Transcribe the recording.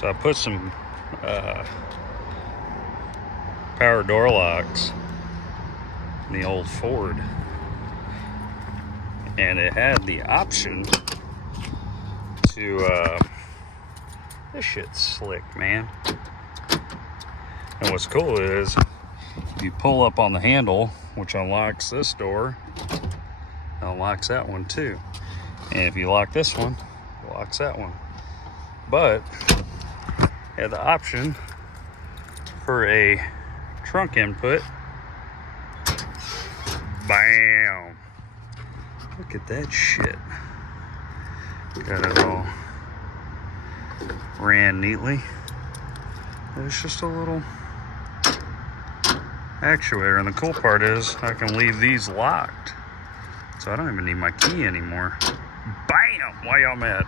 So I put some power door locks in the old Ford, and it had the option to this shit's slick, man. And what's cool is you pull up on the handle, which unlocks this door, it unlocks that one too. And if you lock this one, it locks that one. But you have the option for a trunk input. Bam! Look at that shit. Got it all ran neatly. There's just a little actuator, and the cool part is I can leave these locked, so I don't even need my key anymore. Bam! Why y'all mad?